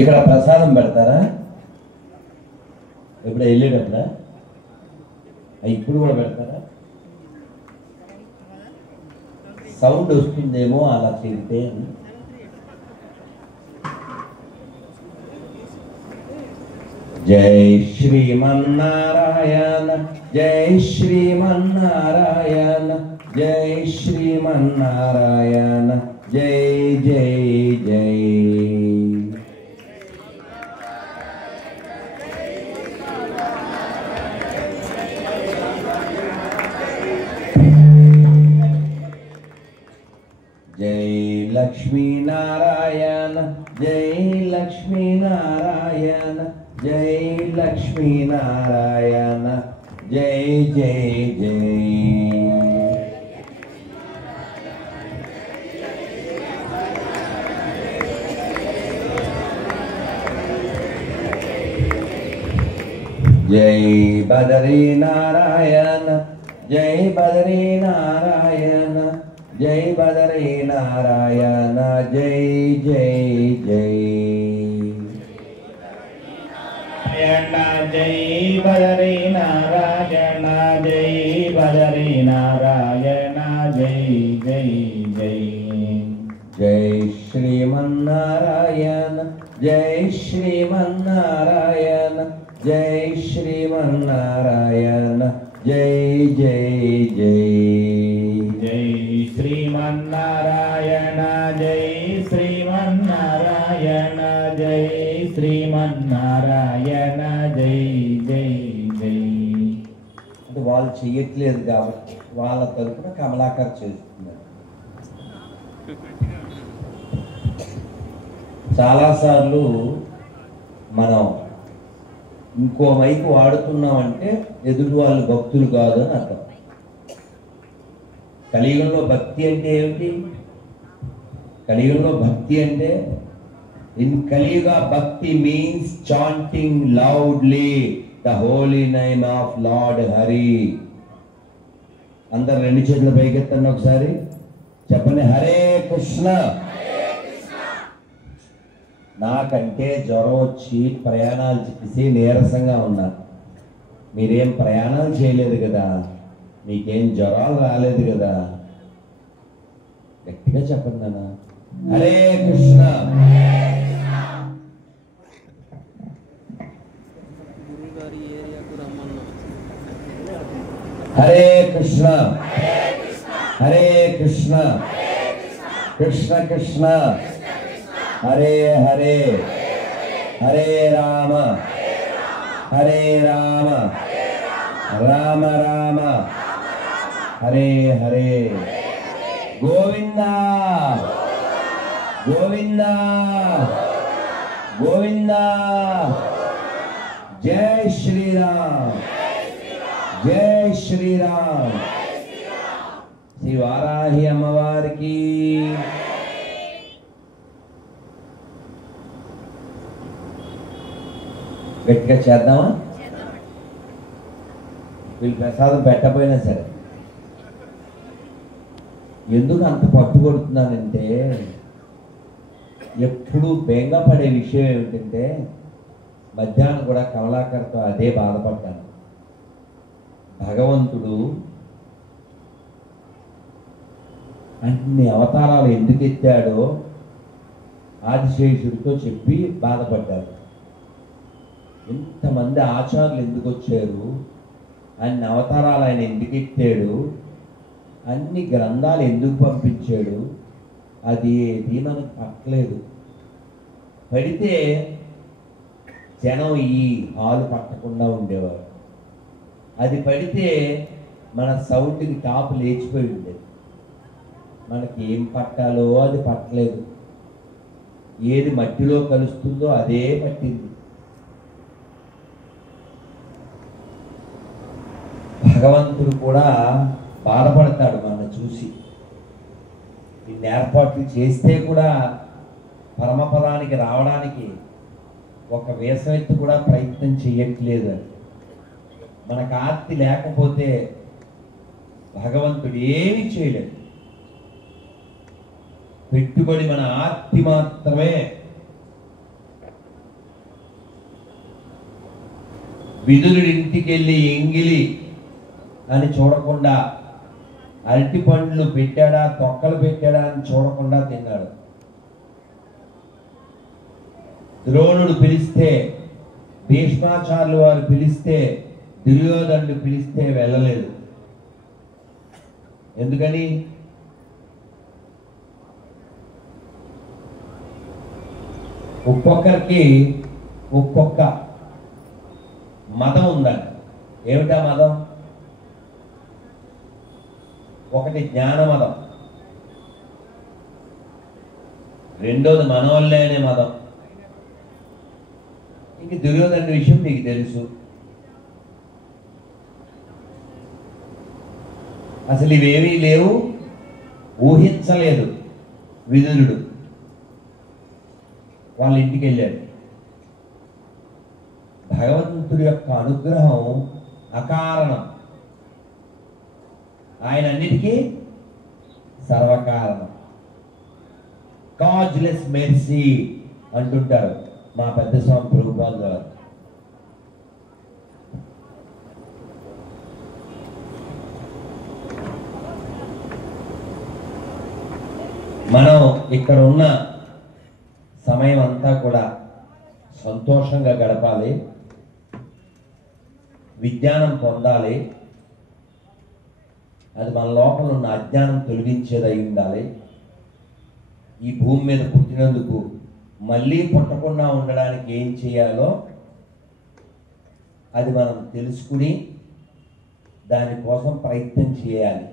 ఇక్కడ ప్రసాదం పెడతారా? ఎప్పుడు వెళ్ళేటప్పుడా? ఇప్పుడు కూడా పెడతారా? సౌండ్ వస్తుందేమో అలా తింటే. జై శ్రీమన్నారాయణ, జై శ్రీమన్నారాయణ, జై శ్రీమన్నారాయణ, జై జై జై. జై లక్ష్మీనారాయణ, జై లక్ష్మీనారాయణ, జై లక్ష్మీనారాయణ, జై జై జై. జై బదరీ నారాయణ, జై బదరీ నారాయణ, జై బదరీ నారాయణ, జై జై జై. జై బదరీ నారాయణ, జై బదరీ నారాయణ, జై జై జై. జై శ్రీమన్నారాయణ, జై శ్రీమన్నారాయణ, జై శ్రీమన్నారాయణ, జై జై జై. జై శ్రీమన్నారాయణ, జై శ్రీమన్నారాయణ, జై శ్రీమన్నారాయణ, జై జై జై. అంటే వాళ్ళు చెయ్యట్లేదు కాబట్టి వాళ్ళ తరపున కమలాకర్ చేస్తున్నారు. చాలాసార్లు మనం ఇంకో మైకు వాడుతున్నామంటే ఎదుటి వాళ్ళు భక్తులు కాదు అని అర్థం. కలియుగంలో భక్తి అంటే ఏమిటి? కలియుగంలో భక్తి అంటే ఇన్ కలియుగ భక్తి means chanting loudly the holy name of lord Hari. అందరు రెండు చేతుల పైకెత్తండి ఒకసారి చెప్పండి, హరే కృష్ణ. నాకంటే జ్వరం వచ్చి ప్రయాణాలు చేసి నీరసంగా ఉన్నాను. మీరేం ప్రయాణాలు చేయలేదు కదా, మీకేం జ్వరాలు రాలేదు కదా. గట్టిగా చెప్పండి నాన్న, హరే కృష్ణ. హరే కృష్ణ, హరే కృష్ణ, కృష్ణ కృష్ణ, హరే హరే, హరే రామ, హరే రామ, రామ రామ, హరే హరే. గోవింద గోవింద గోవింద. జై శ్రీరామ్, జై శ్రీరామ్. శ్రీ వారాహి అమ్మవారికి. గట్టిగా చేద్దామా? వీళ్ళు ప్రసాదం పెట్టకపోయినా సరే. ఎందుకు అంత పట్టుకొడుతున్నానంటే, ఎప్పుడు బెంగపడే విషయం ఏమిటంటే, మధ్యాహ్నం కూడా కమలాకర్తో అదే బాధపడ్డాను. భగవంతుడు అన్ని అవతారాలు ఎందుకు ఎత్తాడో ఆదిశేషుడితో చెప్పి బాధపడ్డారు. ఇంతమంది ఆచార్యులు ఎందుకు వచ్చారు, అన్ని అవతారాలు ఆయన ఎందుకు ఎత్తాడు, అన్ని గ్రంథాలు ఎందుకు పంపించాడు, అది ఏది మనకు పట్టలేదు. పడితే జనం ఈ హాలు పట్టకుండా ఉండేవారు. అది పడితే మన సౌండ్కి టాప్ లేచిపోయి ఉండేది. మనకి ఏం పట్టాలో అది పట్టలేదు. ఏది మట్టిలో కలుస్తుందో అదే పట్టింది. భగవంతుడు కూడా బాధపడతాడు మన చూసి. ఇన్ని ఏర్పాట్లు చేస్తే కూడా పరమపదానికి రావడానికి ఒక వేసవెత్తు కూడా ప్రయత్నం చేయట్లేదు. మనకు ఆర్తి లేకపోతే భగవంతుడు ఏమీ చేయలేడు. పెట్టుబడి మన ఆర్తి మాత్రమే. విదురుడి ఇంటికి వెళ్ళి ఎంగిలి అని చూడకుండా, అరటి పండ్లు పెట్టాడా తొక్కలు పెట్టాడా అని చూడకుండా తిన్నాడు. ద్రోణుడు పిలిస్తే, భీష్మాచార్యులు వారు పిలిస్తే, దుర్యోధనుడు పిలిస్తే వెళ్ళలేదు. ఎందుకని? ఒక్కొక్కరికి ఒక్కొక్క మతం ఉందండి. ఏమిటా మతం? ఒకటి జ్ఞాన మతం, రెండోది మనవల్లే అనే మతం. ఇంక దుర్యోధనుడి విషయం మీకు తెలుసు. అసలు ఇవేమీ లేవు, ఊహించలేదు విదురుడు. వాళ్ళ ఇంటికి వెళ్ళాడు. భగవంతుడి యొక్క అనుగ్రహం అకారణం, ఆయన అన్నిటికీ సర్వకారణం. కాజ్లెస్ మెర్సీ అంటుంటారు మా పెద్ద స్వామి ప్రభుపాద గారు. మనం ఇక్కడ ఉన్న సమయం అంతా కూడా సంతోషంగా గడపాలి, విజ్ఞానం పొందాలి. అది మన లోపల ఉన్న అజ్ఞానం తొలగించేదై ఉండాలి. ఈ భూమి మీద పుట్టినందుకు మళ్ళీ పుట్టకుండా ఉండడానికి ఏం చేయాలో అది మనం తెలుసుకుని దానికోసం ప్రయత్నం చేయాలి.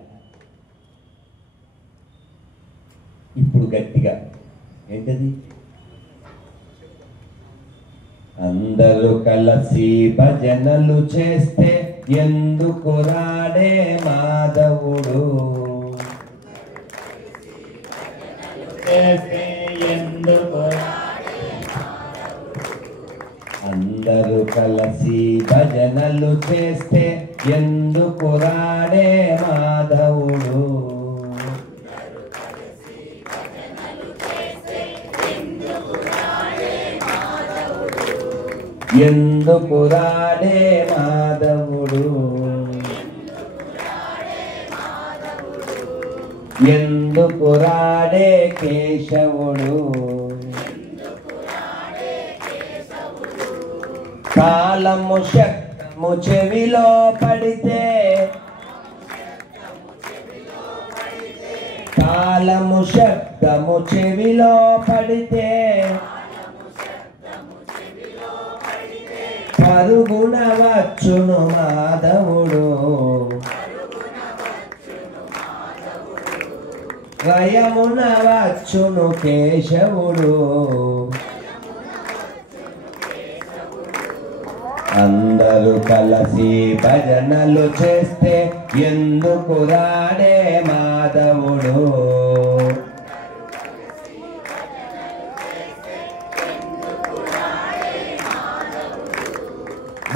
ఇప్పుడు గట్టిగా ఏంటది? అందరూ కలిసి భజనలు చేస్తే ఎందుకు రాడే మాధవుడు, అందరూ కలిసి భజనలు చేస్తే ఎందుకు రాడే మాధవుడు, ఎందుకు రాడే మాధవుడు, ఎందుకు రాడే కేశవుడు, కాలము శబ్దము చెవిలో పడితే, కాలము శబ్దము చెవిలో పడితే పరుగున వచ్చును మాధవుడు, రయమున వచ్చును కేశవుడు, అందరూ కలిసి భజనలు చేస్తే ఎందుకు రాడే మాధవుడు,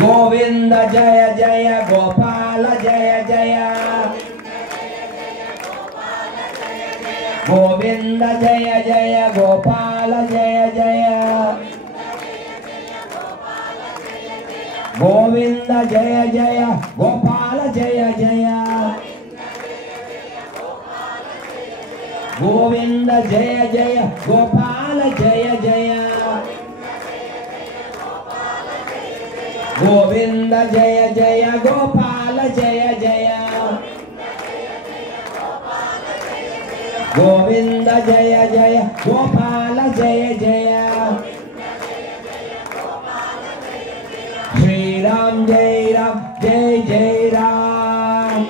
గోవింద జయ జయ గోపాల జయ జయ, గోవింద జయ జయ గోపాల జయ జయ, గోవింద జయ జయ గోపాల జయ జయ, గోవింద జయ జయ గోపాల జయ జయ, గోవింద జయ జయ గోపాల జయ జయ, గోవింద జయ జయ గోపాల జయ జయ, శ్రీరామ్ జై రామ్ జై జై రామ్,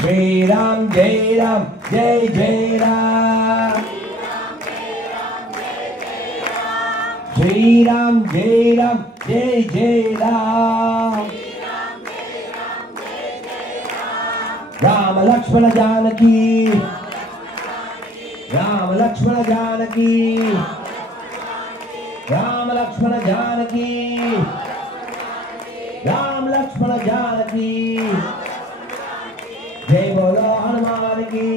శ్రీరామ్ జై రామ్ జై జై రామ్, శ్రీరామ్ జై రామ్ జై జై రామ్, రామ లక్ష్మణ జానకి, రామ లక్ష్మణ జానకి, రామ లక్ష్మణ జానకి, రామ లక్ష్మణ జానకి, జై బోలో హనుమాన్ की,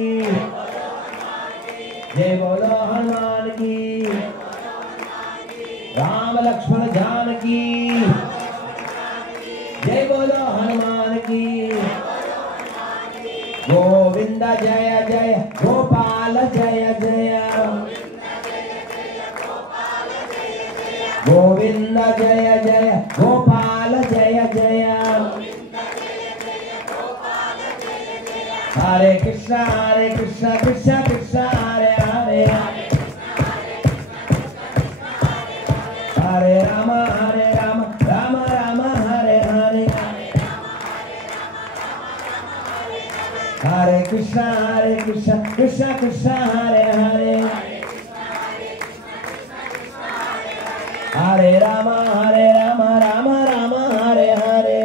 जय बोलो हनुमान की, राम लक्ष्मण జై బోలో హనుమాన్ కి గోవింద జయ జయ గోపాల జయ జయ గోవింద జయ జయ గోపాల జయ జయ హరే కృష్ణ కృష్ణ కృష్ణ హరే హరే హరే రామ రామ రామ హరే హరే హరే కృష్ణ కృష్ణ కృష్ణ హరే హరే హరే రామ రామ రామ హరే హరే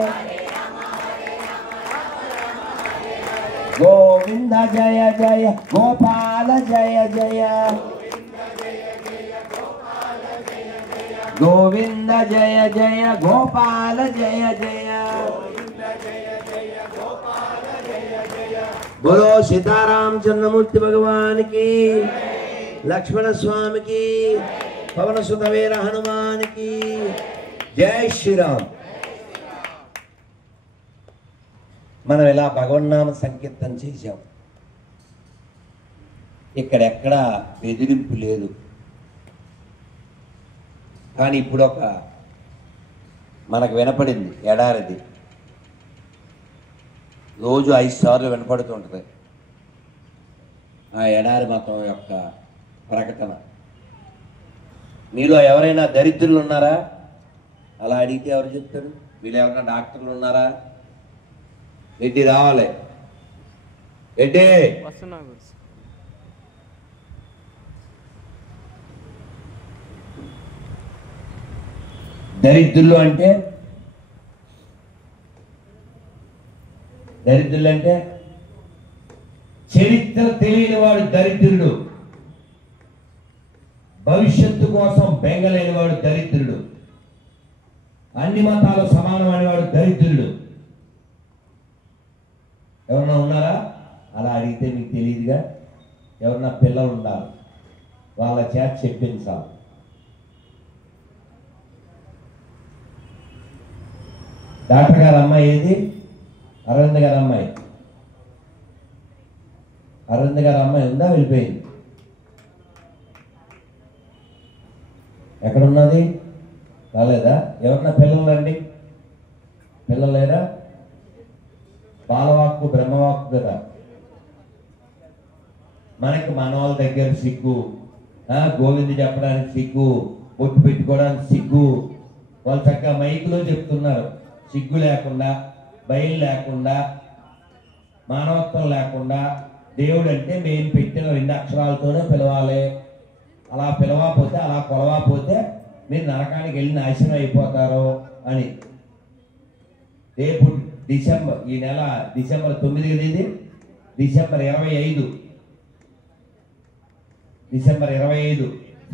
గోవింద జయ జయ గోపాల జయ జయ గోవింద జయ జయ గోపాల జయ జయ बोलो सीताराम चंद्रमूर्ति भगवान की लक्ष्मण स्वामी की पवन सुत वीर हनुमान की जय श्री राम మనం ఇలా భగవన్నామ సంకీర్తన చేశాం. ఇక్కడెక్కడ బెదిరింపు లేదు. కానీ ఇప్పుడు ఒక మనకు వినపడింది ఎడారిది. రోజు 5 సార్లు వినపడుతుంటుంది ఆ ఎడారి మతం యొక్క ప్రకటన. మీలో ఎవరైనా దరిద్రులు ఉన్నారా? అలా అడిగితే ఎవరు చెప్తారు? వీళ్ళు ఎవరైనా డాక్టర్లు ఉన్నారా? ఎడ్డి రావాలి, ఎడ్డి దరిద్రులు అంటే చరిత్ర తెలియని వాడు దరిద్రుడు, భవిష్యత్తు కోసం బెంగలేని వాడు దరిద్రుడు, అన్ని మతాలు సమానమైన వాడు దరిద్రుడు. ఎవరన్నా ఉన్నారా? అలా అడిగితే మీకు తెలియదుగా. ఎవరన్నా పిల్లలు ఉండాలి, వాళ్ళ చేత చెప్పించాలి. డాక్టర్ గారు అమ్మాయి ఏది? అరవింద్ గారు అమ్మాయి. అరవింద్ గారు అమ్మాయి ఉందా? వెళ్ళిపోయింది. ఎక్కడున్నది? రాలేదా? ఎవరన్నా పిల్లలు రండి. పిల్లలు లేరా? బాలవాక్కు బ్రహ్మవాక్కు కదా. మనకి మన వాళ్ళ దగ్గర సిగ్గు, గోవిందు చెప్పడానికి సిగ్గు, బొట్టు పెట్టుకోవడానికి సిగ్గు. వాళ్ళు చక్కగా మైకులో చెప్తున్నారు. సిగ్గు లేకుండా, భయం లేకుండా, మానవత్వం లేకుండా. దేవుడు అంటే మేము పెట్టిన 2 అక్షరాలతోనే పిలవాలి. అలా పిలవకపోతే, అలా కొలవకపోతే మీరు నరకానికి వెళ్ళి నాశనం అయిపోతారు అని. రేపు డిసెంబర్, ఈ నెల డిసెంబర్ 9 ఇది. డిసెంబర్ 25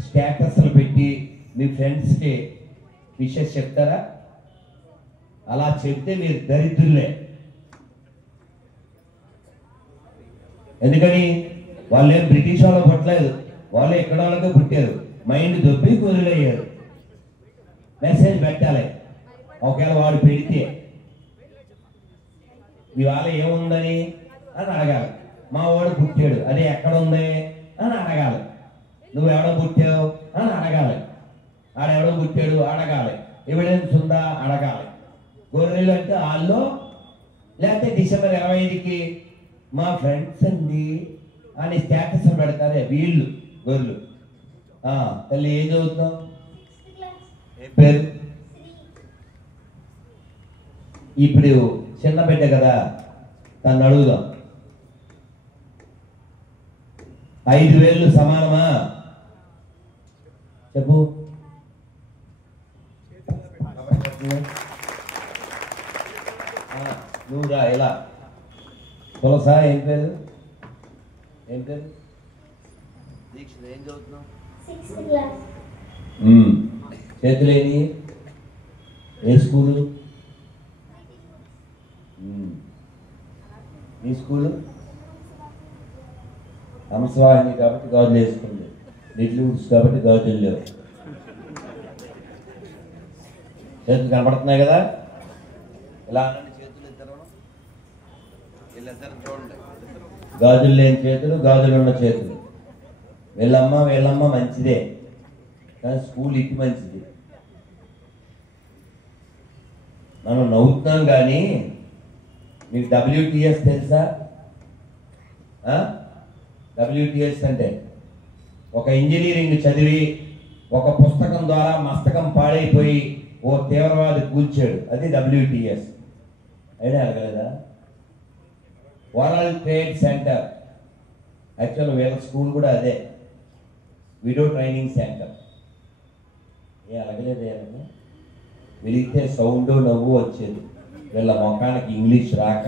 స్టేటస్లు పెట్టి మీ ఫ్రెండ్స్కి విషెస్ చెప్తారా? అలా చెప్తే మీరు దరిద్రులే. ఎందుకని? వాళ్ళేం బ్రిటిష్ వాళ్ళు పుట్టలేదు, వాళ్ళు ఎక్కడ వాళ్ళకే పుట్టారు. మైండ్ దొబ్బి కుదురయ్యారు. మెసేజ్ పెట్టాలి. ఒకవేళ వాడు పెడితే ఇవాళ ఏముందని అని అడగాలి. మా వాడు పుట్టాడు, అదే ఎక్కడ ఉంది అని అడగాలి. నువ్వెవడో పుట్టావు అని అడగాలి. ఆడెవడో పుట్టాడు అడగాలి. ఎవిడెన్స్ ఉందా అడగాలి. గొర్రెలు అంటే వాళ్ళు, లేకపోతే డిసెంబర్ 25కి మా ఫ్రెండ్స్ అండి అని స్టేటస్ పెడతారే వీళ్ళు గొర్రెలు. తల్లి ఏం చదువుతున్నావు? ఏ పేరు? ఇప్పుడు చిన్న బిడ్డ కదా, తను అడుగుదాం. 5,000 సమానమా? చెప్పు. నువ్వు రా. ఎలా తులసా? ఏం పేరు? దీక్ష ఏం చదువుతున్నావు? చేతులేని ఏ స్కూలు? మీ స్కూలు హంసవాహిని కాబట్టి గాజులు వేసుకుంది. లిటిల్ వుడ్స్ కాబట్టి గాజులు లేవు. చేతులు కనపడుతున్నాయి కదా. ఇలా అనండి చేతులు ఇద్దరు, వీళ్ళిద్దరు చూడండి, గాజులు లేని చేతులు, గాజులు ఉన్న చేతులు. వీళ్ళమ్మ మంచిదే, కానీ స్కూల్ ఇటు మంచిది. మనం నవ్వుతున్నాం కానీ మీకు WTS తెలుసా? WTS అంటే ఒక ఇంజనీరింగ్ చదివి ఒక పుస్తకం ద్వారా మస్తకం పాడైపోయి ఓ తీవ్రవాది కూల్చాడు, అది WTS. అయినా అడగలేదా? World trade centre. యాక్చువల్ వీళ్ళ స్కూల్ కూడా అదే, విడో ట్రైనింగ్ సెంటర్. అడగలేదు ఏమన్నా? వెలిగితే సౌండ్ నవ్వు వచ్చేది. వీళ్ళ ముఖానికి ఇంగ్లీష్ రాక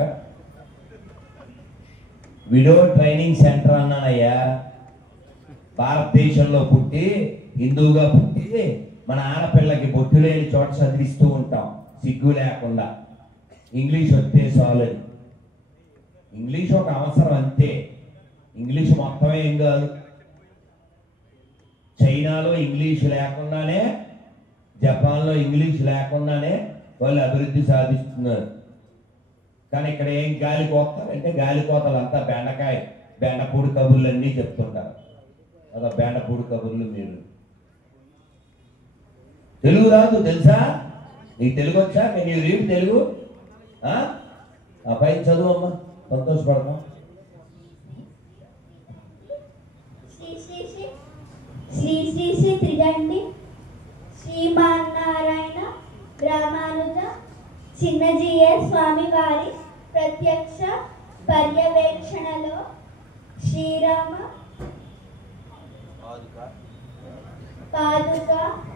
విడో ట్రైనింగ్ సెంటర్ అన్నానయ్యా. భారతదేశంలో పుట్టి, హిందువుగా పుట్టి, మన ఆడపిల్లకి బొట్టు లేని చోట చదివిస్తూ ఉంటాం సిగ్గు లేకుండా. ఇంగ్లీష్ వస్తే చాలని. ఇంగ్లీష్ ఒక అవసరం అంతే, ఇంగ్లీష్ మొత్తమే ఏం కాదు. చైనాలో ఇంగ్లీష్ లేకుండానే, జపాన్లో ఇంగ్లీష్ లేకుండానే వాళ్ళు అభివృద్ధి సాధిస్తున్నారు. కానీ ఇక్కడ ఏం గాలి కోస్తారంటే గాలి కోతలు అంతా బెండపూడి కబుర్లు అన్నీ చెప్తుంటారు. అదా బెండపూడి కబుర్లు. మీరు తెలుగు రాదు తెలుసా? నీకు తెలుగు వచ్చా? నేను రీడ్ తెలుగు ఆ పైన చదువు అమ్మా, సంతోషపడతాం. శ్రీ శ్రీ శ్రీ త్రిదండి శ్రీమన్నారాయణ రామానుజ చిన్నజీయ స్వామి వారి ప్రత్యక్ష పర్యవేక్షణలో శ్రీరామ పాదుక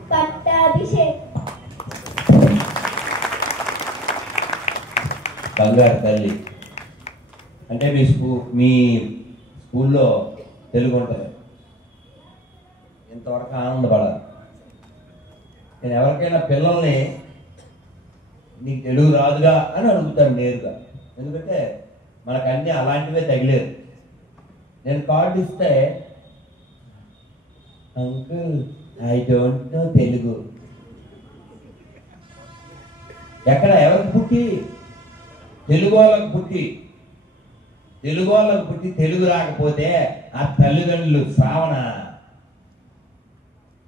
పట్టాభిషేకం. బంగారు తల్లి అంటే మీ స్కూల్లో తెలుగు ఉంటుంది. ఇంతవరకు ఆనందపడాలి. నేను ఎవరికైనా పిల్లల్ని నీకు తెలుగు రాదుగా అని అడుగుతాను నేరుగా, ఎందుకంటే మనకు అన్నీ అలాంటివే తగిలేదు. నేను కార్డు ఇస్తే uncle I don't know Telugu. ఎక్కడ ఎవరికి పుట్టి? తెలుగు వాళ్ళకు పుట్టి తెలుగు రాకపోతే ఆ తల్లిదండ్రులు శ్రావణ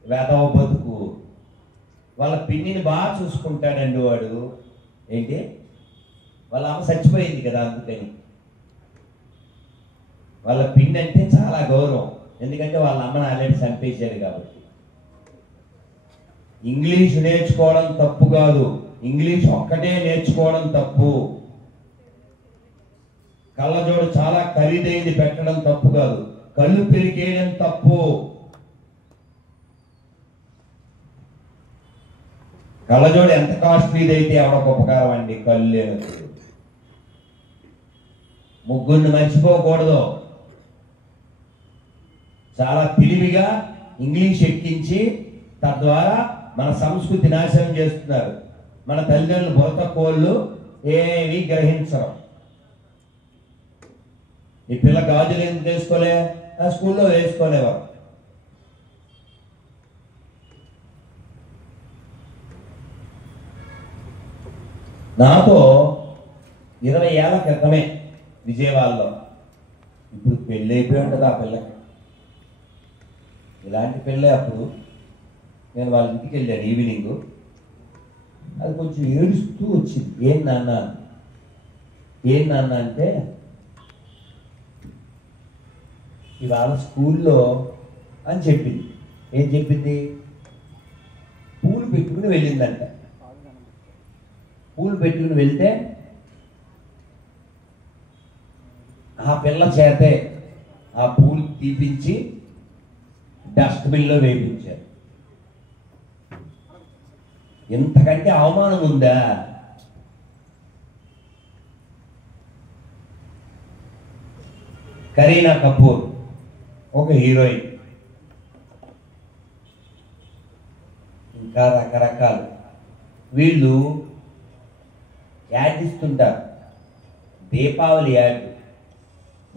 వేదవ బతుకు. వాళ్ళ పిన్నిని బాగా చూసుకుంటాడండి వాడు. ఏంటి? వాళ్ళ అమ్మ చచ్చిపోయింది కదా, అందుకని వాళ్ళ పిన్ని అంటే చాలా గౌరవం. ఎందుకంటే వాళ్ళ అమ్మని ఆల్రెడీ చంపేశాడు కాబట్టి. ఇంగ్లీష్ నేర్చుకోవడం తప్పు కాదు, ఇంగ్లీష్ ఒక్కటే నేర్చుకోవడం తప్పు. కళ్ళజోడు చాలా ఖరీదైంది పెట్టడం తప్పు కాదు, కళ్ళు పెరిగేయడం తప్పు. కళ్ళజోడు ఎంత కాస్ట్లీది అయితే ఎవడొక ఉపకారం అండి. కళ్ళు లేనప్పుడు ముగ్గురిని మర్చిపోకూడదు. చాలా తెలివిగా ఇంగ్లీష్ ఎక్కించి తద్వారా మన సంస్కృతి నాశనం చేస్తున్నారు. మన తల్లిదండ్రులు బురత కోళ్ళు ఏవి గ్రహించరు. ఈ పిల్ల గాజులు ఎందుకు వేసుకోలే? ఆ స్కూల్లో వేసుకోలేవారు. నాతో 20 ఏళ్ల క్రితమే విజయవాడలో, ఇప్పుడు పెళ్ళి అయిపోయి ఉంటుంది ఆ పిల్లకి. ఇలాంటి పెళ్ళే. అప్పుడు నేను వాళ్ళ ఇంటికి వెళ్ళాను ఈవినింగ్. అది కొంచెం ఏడుస్తూ వచ్చింది. ఏం నాన్న అంటే, ఇవాళ స్కూల్లో అని చెప్పింది. ఏం చెప్పింది? పూలు పెట్టుకుని వెళ్ళిందంట. పూలు పెట్టుకుని వెళ్తే ఆ పిల్ల చేతే ఆ పూలు తీపించి డస్ట్బిన్లో వేయించారు. ఇంతకంటే అవమానం ఉందా? కరీనా కపూర్ ఒక హీరోయిన్, ఇంకా రకరకాలు. వీళ్ళు యాడ్ ఇస్తుంటారు. దీపావళి యాడ్,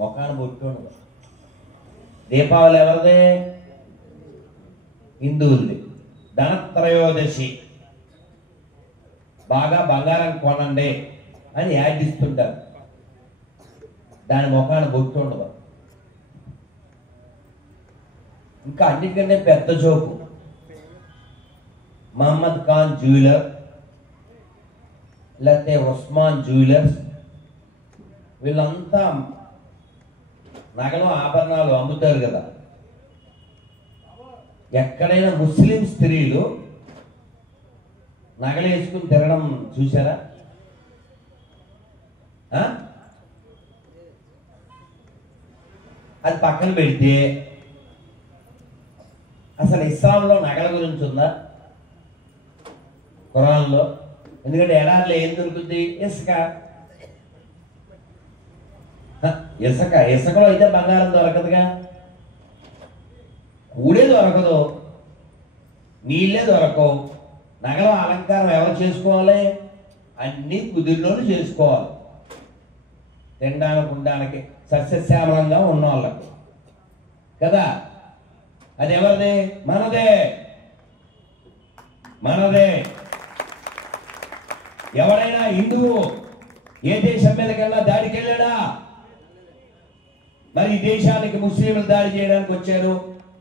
మొఖాన్ని బొట్టు. దీపావళి ఎవరిదే? హిందువులది. ధనత్రయోదశి, బాగా బంగారం కొనండి అని యాడ్ ఇస్తుంటారు. దాని ముఖాన్ని బొట్టు ఉండదు. ఇంకా అన్నిటికంటే పెద్ద జోకు, మహమ్మద్ ఖాన్ జ్యువెలర్ లేకపోతే ఉస్మాన్ జ్యువెలర్స్, వీళ్ళంతా నగలు ఆభరణాలు అమ్ముతారు కదా. ఎక్కడైనా ముస్లిం స్త్రీలు నగలు వేసుకుని తిరగడం చూసారా? అది పక్కన పెడితే అసలు ఇస్లాంలో నగల గురించి ఉందా? ఖురాన్లో? ఎందుకంటే ఎడారిలో ఏం దొరుకుతుంది? ఇసుక. ఇసుకలో అయితే బంగారం దొరకదుగా, కూడే దొరకదు, నీళ్ళే దొరకవు. నగల అలంకారం ఎవరు చేసుకోవాలి? అన్ని కుదిరిలోనే చేసుకోవాలి. తినడానికి ఉండడానికి సస్యశ్యామలంగా ఉన్న వాళ్ళకు కదా. అది ఎవరిది? మనదే, మనదే. ఎవరైనా హిందువు ఏ దేశం మీదకైనా దాడికి వెళ్ళాడా? మరి ఈ దేశానికి ముస్లింలు దాడి చేయడానికి వచ్చారు,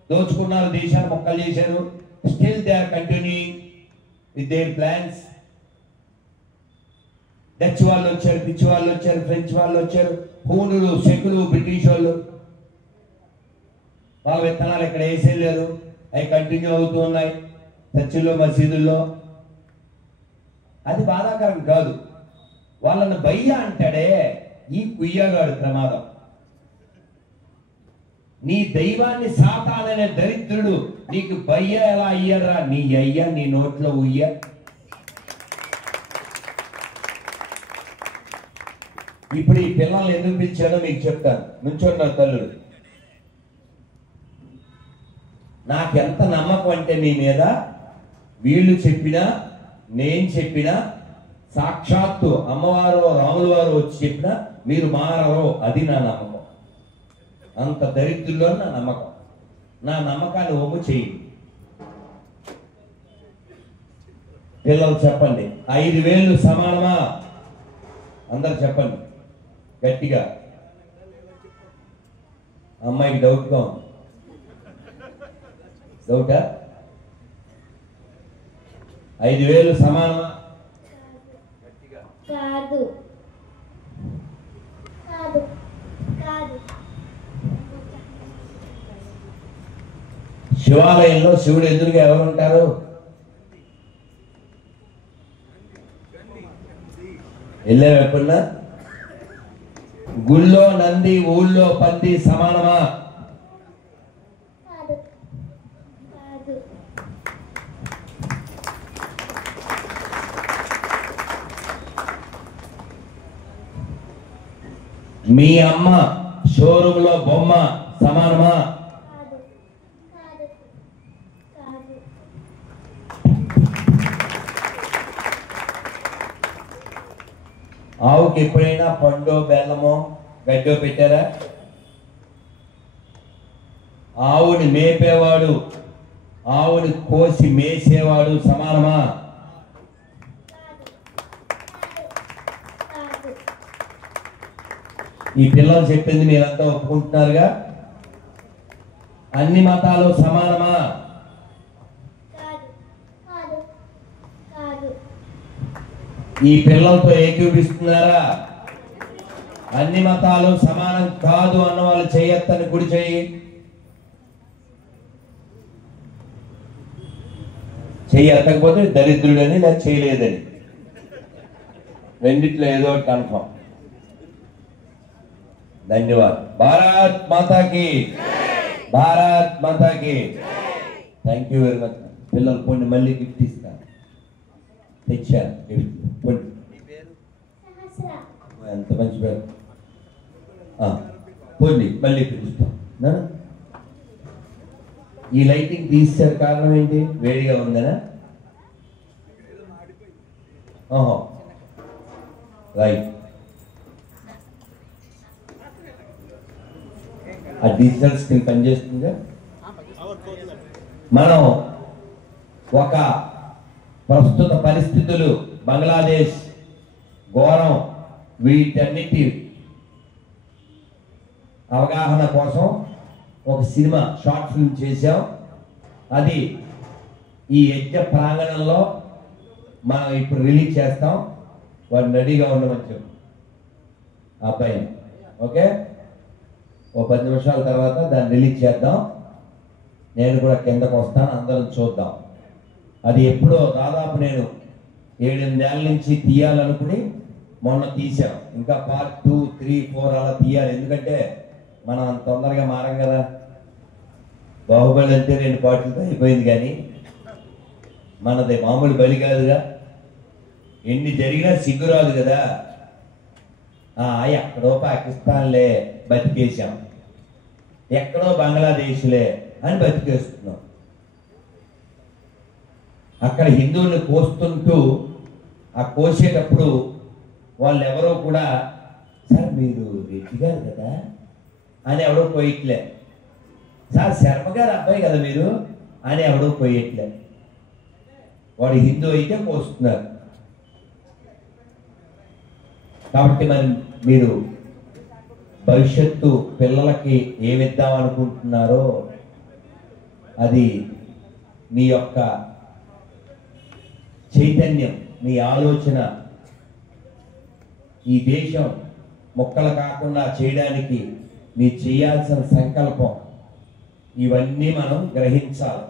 దోచుకున్నారు, దేశాన్ని మొక్కలు చేశారు. Still they are continuing with their plans. Dutch వాళ్ళు వచ్చారు, పిచ్ వాళ్ళు వచ్చారు, ఫ్రెంచ్ వాళ్ళు వచ్చారు, హూనులు, సెకులు, బ్రిటిష్ వాళ్ళు. వాళ్ళ విత్తనాలు ఇక్కడ వేసేళ్ళారు, అవి కంటిన్యూ అవుతూ ఉన్నాయి చర్చిల్లో, మసీదుల్లో. అది బాధాకరం కాదు. వాళ్ళని బయ్య అంటాడే ఈ కుయ్యగాడు ప్రమాదం. నీ దైవాన్ని సాతాననే దరిద్రుడు నీకు బయ్య ఎలా అయ్యారా? నీ అయ్య నీ నోట్లో ఉయ్య. ఇప్పుడు ఈ పిల్లల్ని ఎందుకు పిలిచాడో మీకు చెప్తాను. నుంచోండి నా తల్లుడు. నాకెంత నమ్మకం అంటే మీ మీద, వీళ్ళు చెప్పినా నేను చెప్పినా, సాక్షాత్తు అమ్మవారు రాముల వారు వచ్చి చెప్పినా మీరు మారరు. అది నా నమ్మకం. అంత దరిద్రుల్లో నా నమ్మకం. నా నమ్మకాన్ని ఒమ్ము చేయండి. పిల్లలు చెప్పండి, 5,000 సమానమా? అందరు చెప్పండి గట్టిగా. అమ్మాయికి డౌట్గా ఉంది. డౌటా? 5,000 సమానమా? కాదు, కాదు, కాదు. శివాలయంలో శివుడు ఎదురుగా ఎవరు ఉంటారు? వెళ్ళావు ఎప్పుడన్నా? గుళ్ళో నంది, ఊళ్ళో పంది సమానమా? కాదు, కాదు. మీ అమ్మ షోరూమ్ లో బొమ్మ సమానమా? కాదు, కాదు, కాదు. ఆవుకి ఎప్పుడైనా పండో బెల్లమో గడ్డో పెట్టారా? ఆవుని మేపేవాడు, ఆవుని కోసి మేసేవాడు సమానమా? కాదు. ఈ పిల్లలు చెప్పింది మీరంతా ఒప్పుకుంటున్నారుగా? అన్ని మతాలు సమానమా? కాదు, కాదు, కాదు. ఈ పిల్లలతో ఏకీపిస్తున్నారా? అన్ని మతాలు సమానం కాదు అన్న వాళ్ళు చేయొత్తని గుడి చెయ్యి. చెయ్యి ఎత్తకపోతే దరిద్రుడని, నాకు చేయలేదని. రెండిట్లో ఏదో ఒకటి కన్ఫర్మ్. ధన్యవాద్. భారత్ మాతాకి, భారత్ మాతాకి. Thank you very much. పిల్లలు కొన్ని మళ్ళీ గిఫ్ట్ ఇస్తాను. తెచ్చాను గిఫ్ట్. సహస్ర. ఎంత మంచి పేరు. పోనీ మళ్ళీ పిలుస్తాం. ఈ లైటింగ్ తీసారు కారణం ఏంటి? వేడిగా ఉందనా? ఓహో రైట్. ఆ డిజిటల్ స్క్రీన్ పనిచేస్తుందిగా. మనం ఒక ప్రస్తుత పరిస్థితులు బంగ్లాదేశ్ ఘోరం, వీటన్నిటి అవగాహన కోసం ఒక సినిమా షార్ట్ ఫిల్మ్ చేశాం. అది ఈ యజ్ఞ ప్రాంగణంలో మనం ఇప్పుడు రిలీజ్ చేస్తాం. వాడిని రెడీగా ఉండమని చెప్పు అబ్బాయి. ఓకే, ఓ 10 నిమిషాల తర్వాత దాన్ని రిలీజ్ చేద్దాం. నేను కూడా కిందకు వస్తాను, అందరం చూద్దాం. అది ఎప్పుడో దాదాపు నేను 7-8 ఏళ్ళ నుంచి తీయాలనుకుని మొన్న తీసాం. ఇంకా పార్ట్ 2, 3, 4 అలా తీయాలి. ఎందుకంటే మనం అంత తొందరగా మారం కదా. బాహుబలి అంటే 2 పార్టీలతో అయిపోయింది, కానీ మనది మామూలు బలి కాదుగా. ఎన్ని జరిగినా సిగ్గురాదు కదా. ఎక్కడో పాకిస్తాన్లే బతికేసాం, ఎక్కడో బంగ్లాదేశ్లే అని బతికేస్తున్నాం. అక్కడ హిందువుల్ని కోస్తుంటూ ఆ కోసేటప్పుడు వాళ్ళు ఎవరో కూడా సార్ మీరు రెడ్డి గారు కదా అని ఎవడో పోయిట్లే. సార్ శర్మ గారు అబ్బాయి కదా మీరు అని ఎవడో పోయిట్లే. వాడు హిందూ అయితే కోస్తున్నారు. కాబట్టి మరి మీరు భవిష్యత్తు పిల్లలకి ఏమిద్దాం అనుకుంటున్నారో అది మీ యొక్క చైతన్యం, మీ ఆలోచన, ఈ దేశం మొక్కలు కాకుండా చేయడానికి మీరు చేయాల్సిన సంకల్పం, ఇవన్నీ మనం గ్రహించాలి.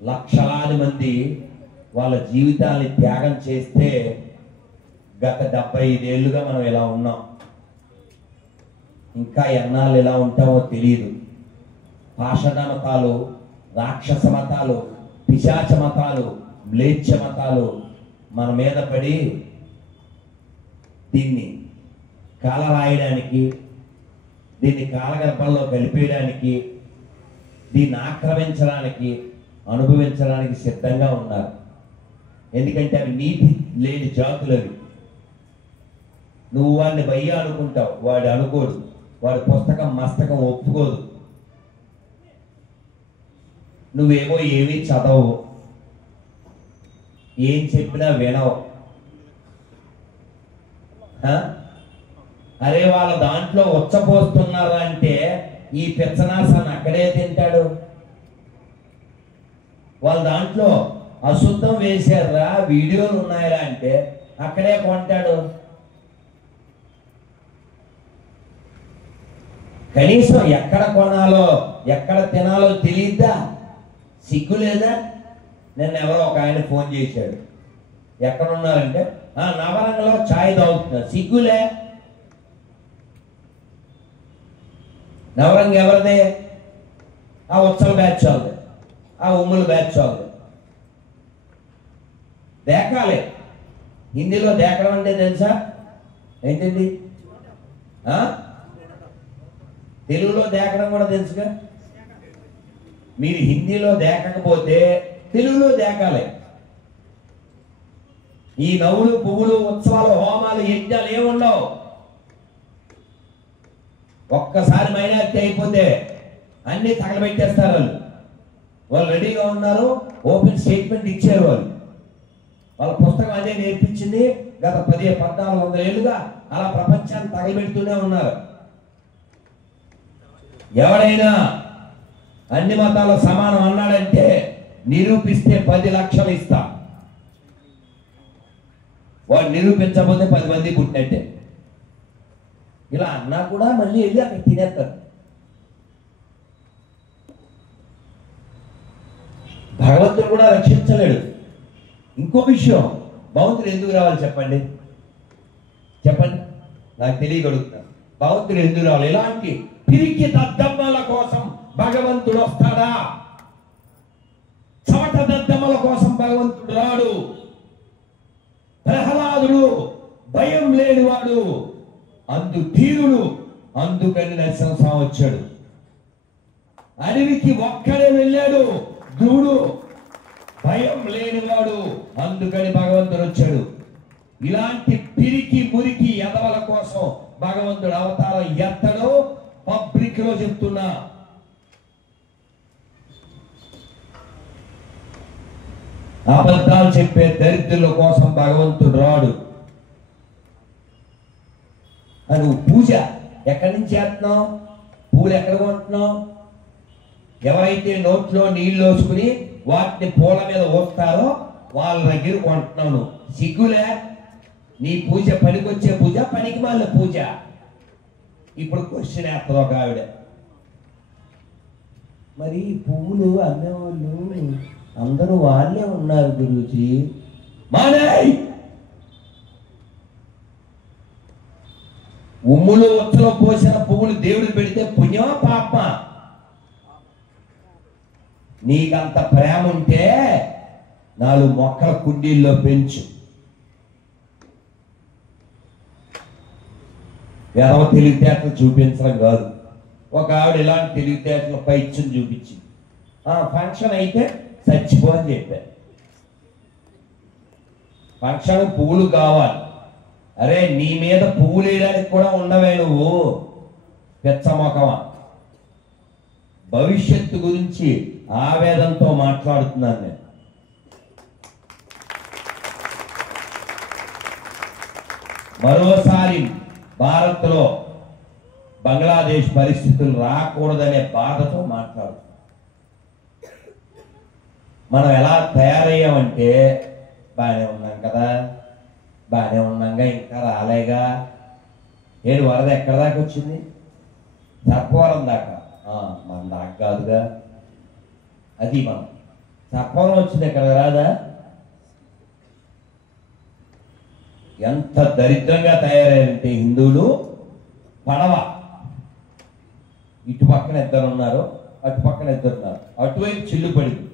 లక్షలాది మంది వాళ్ళ జీవితాన్ని త్యాగం చేస్తే గత 75 ఏళ్ళుగా మనం ఇలా ఉన్నాం. ఇంకా ఎన్నాళ్ళు ఎలా ఉంటామో తెలియదు. పాషాణ మతాలు, రాక్షస మతాలు, పిశాచ మతాలు, మ్లేచ్ఛ మతాలు మన మీద పడి దీన్ని కాలరాయడానికి, దీన్ని కాలగర్భంలో కలిపేయడానికి, దీన్ని ఆక్రమించడానికి, అనుభవించడానికి సిద్ధంగా ఉన్నారు. ఎందుకంటే అవి నీతి లేని జాతులు. అవి నువ్వు వాడిని భయ్య అనుకుంటావు, వాడు అనుకోడు. వాడి పుస్తకం మస్తకం ఒప్పుకోదు. నువ్వేమో ఏమీ చదవవు, ఏం చెప్పినా వినవు. అరే వాళ్ళ దాంట్లో ఉచ్చపోస్తున్నారా అంటే ఈ పిచ్చనాసాన్ని అక్కడే తింటాడు. వాళ్ళ దాంట్లో అశుద్ధం వేశారా, వీడియోలు ఉన్నాయా అంటే అక్కడే కొంటాడు. కనీసం ఎక్కడ కొనాలో ఎక్కడ తినాలో తెలియద్దా? సిగ్గు లేదా? నిన్న ఎవరో ఒక ఆయన ఫోన్ చేశాడు. ఎక్కడున్నారంటే నవరంగలో ఛాయ్ తాగుతున్నారు. సిగ్గులే? నవరంగ ఎవరిదే? ఆ ఉత్సవ బ్యాచ్ వాళ్ళది, ఆ ఉమ్ముల బ్యాచ్ వాళ్ళది. దేకాలే. హిందీలో దేకడం అంటే తెలుసా ఏంటండి? తెలుగులో దేకడం కూడా తెలుసుగా. మీరు హిందీలో దేకకపోతే తెలుగులో దేకాలి. ఈ నవ్వులు, పువ్వులు, ఉత్సవాలు, హోమాలు, యజ్ఞాలు ఏముండవు. ఒక్కసారి మైనారిటీ అయిపోతే అన్ని తగలబెట్టేస్తారు వాళ్ళు. వాళ్ళు రెడీగా ఉన్నారు, ఓపెన్ స్టేట్మెంట్ ఇచ్చారు. వాళ్ళ పుస్తకం అదే నేర్పించింది. గత 1400 ఏళ్ళుగా అలా ప్రపంచాన్ని తగలబెడుతూనే ఉన్నారు. ఎవడైనా అన్ని మతాలు సమానం అన్నాడంటే నిరూపిస్తే 10 లక్షలు ఇస్తా. వాడు నిరూపించకపోతే 10 మంది పుట్టినట్టే. ఇలా అన్నా కూడా మళ్ళీ వెళ్ళి అక్కడ తినేస్తారు. భగవంతుడు కూడా రక్షించలేడు. ఇంకో విషయం, భగవంతుడు ఎందుకు రావాలి చెప్పండి? చెప్పండి, నాకు తెలియగలుగుతాను. భగవంతుడు ఎందుకు రావాలి? ఇలాంటి పిరికి దద్దమ్మల కోసం భగవంతుడు వస్తాడా? చవట దద్దమ్మల కోసం భగవంతుడు రాడు. ప్రహ్లాదుడు భయం లేనివాడు, అందు ధీరుడు, అందుకని నరసింహస్వామి వచ్చాడు. అడవికి ఒక్కడే వెళ్ళాడు ధ్రువుడు, భయం లేనివాడు, అందుకని భగవంతుడు వచ్చాడు. ఇలాంటి పిరికి మురికి ఎదవల కోసం భగవంతుడు అవతారం ఎత్తడో పబ్లిక్ లో చెప్తున్నా. అబద్ధాలు చెప్పే దరిద్రుల కోసం భగవంతుడు రాడు. నువ్వు పూజ ఎక్కడి నుంచి చేస్తున్నావు? పూలు ఎక్కడ కొంటున్నావు? ఎవరైతే నోట్లో నీళ్ళు వేసుకుని వాటిని పూల మీద పోస్తారో వాళ్ళ దగ్గర కొంటున్నావు. నువ్వు సిగ్గులే? నీ పూజ పనికొచ్చే పూజ, పనికి మాలిన పూజ. ఇప్పుడు క్వశ్చన్ వేస్తారు ఒక ఆవిడ, మరి పువ్వులు అమ్మేవాళ్ళు అందరూ వాళ్ళే ఉన్నారు గురూజీ. మానేయ్! ఉమ్ములు ఒత్తులో పోసిన పువ్వులు దేవుడు పెడితే పుణ్యమా పాపమా? నీకంత ప్రేమ ఉంటే 4 మొక్కల కుండీల్లో పెంచు. ఎదవ తెలివితేటలు చూపించడం కాదు. ఒక ఆవిడ ఇలాంటి తెలివితేటలు పైచ్యం చూపించింది. ఫంక్షన్ అయితే చచ్చిపో అని చెప్పారు. ఫంక్షన్ పువ్వులు కావాలి. అరే నీ మీద పువ్వులు వేయడానికి కూడా ఉండవే నువ్వు పెచ్చమొఖమా. భవిష్యత్తు గురించి ఆవేదనతో మాట్లాడుతున్నాను నేను. మరోసారి భారత్లో బంగ్లాదేశ్ పరిస్థితులు రాకూడదనే బాధతో మాట్లాడుతున్నాం. మనం ఎలా తయారయ్యామంటే బాగానే ఉన్నాం కదా, బాగానే ఉన్నాగా, ఇంకా రాలేగా. ఏడు వరద ఎక్కడ దాకా వచ్చింది? సర్పవరం దాకా. మన దాకా కాదుగా. అది మనం సర్పవరం వచ్చింది ఎక్కడ రాదా? ఎంత దరిద్రంగా తయారయ్యారంటే హిందువులు, పడవ ఇటు పక్కన 2 ఉన్నారు, అటు పక్కన 2 ఉన్నారు. అటువైపు చిల్లు పడింది,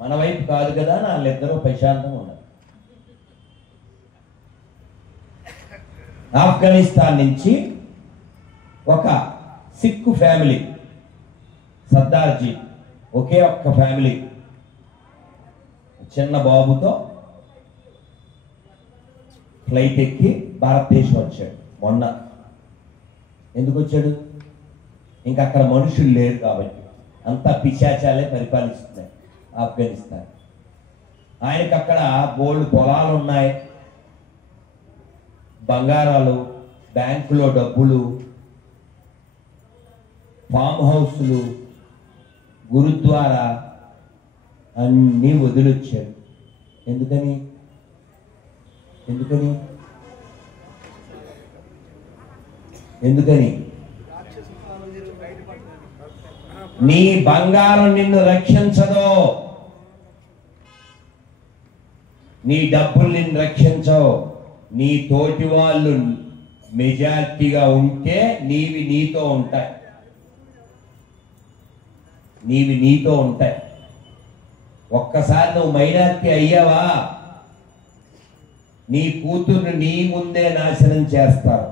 మన వైపు కాదు కదా. వాళ్ళిద్దరూ ప్రశాంతంగా ఉన్నారు. ఆఫ్ఘనిస్తాన్ నుంచి ఒక సిక్కు ఫ్యామిలీ, సర్దార్జీ, ఒకే ఒక్క ఫ్యామిలీ, చిన్న బాబుతో ఫ్లైట్ ఎక్కి భారతదేశం వచ్చాడు మొన్న. ఎందుకు వచ్చాడు? ఇంకా అక్కడ మనుషులు లేరు కాబట్టి, అంతా పిశాచాలే పరిపాలిస్తున్నాయి ఆఫ్ఘనిస్తాన్. ఆయనకి అక్కడ బోల్డ్ పొలాలు ఉన్నాయి, బంగారాలు, బ్యాంకులో డబ్బులు, ఫామ్ హౌస్లు, గురుద్వారా అన్నీ వదిలొచ్చాడు. ఎందుకని? ఎందుకని? ఎందుకని? నీ బంగారం నిన్ను రక్షించదో, నీ డబ్బులు నిన్ను రక్షించవు. నీ తోటి వాళ్ళు మెజారిటీగా ఉంటే నీవి నీతో ఉంటాయి, నీవి నీతో ఉంటాయి. ఒక్కసారి నువ్వు మైనారిటీ అయ్యావా, నీ కూతుర్ని నీ ముందే నాశనం చేస్తారు.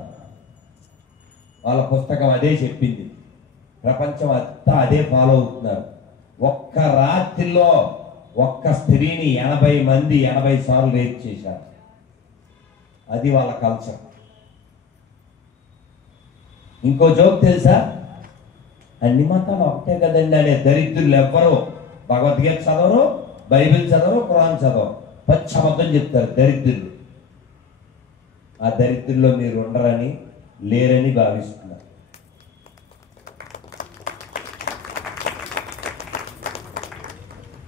వాళ్ళ పుస్తకం అదే చెప్పింది. ప్రపంచం అంతా అదే ఫాలో అవుతున్నారు. ఒక్క రాత్రిలో ఒక్క స్త్రీని 80 మంది 80 సార్లు రేప్ చేశారు. అది వాళ్ళ కల్చర్. ఇంకో జోక్ తెలుసా? అన్ని మతాలు ఒకటే కదండి అనే దరిద్రులు ఎవ్వరూ భగవద్గీత చదవరు, బైబిల్ చదవరు, ఖురాన్ చదవరు, పచ్చి అబద్ధం చెప్తారు దరిద్రులు. ఆ దరిద్రుల్లో మీరు ఉండరని, లేరని భావిస్తున్నారు.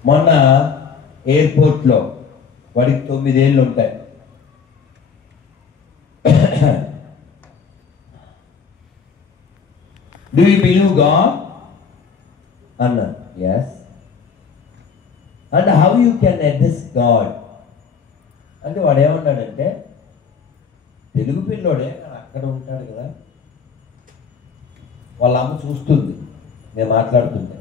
మొన్న ఎయిర్పోర్ట్లో వాడికి 9 ఏళ్ళు ఉంటాయి. డూ యూ బిలీవ్ గాడ్ అన్నారు. Yes. And how you can address God అంటే వాడు ఏమన్నాడంటే, తెలుగు పిల్లోడే కానీ అక్కడ ఉంటాడు కదా. వాళ్ళ అమ్మ చూస్తుంది నేను మాట్లాడుతుంటే.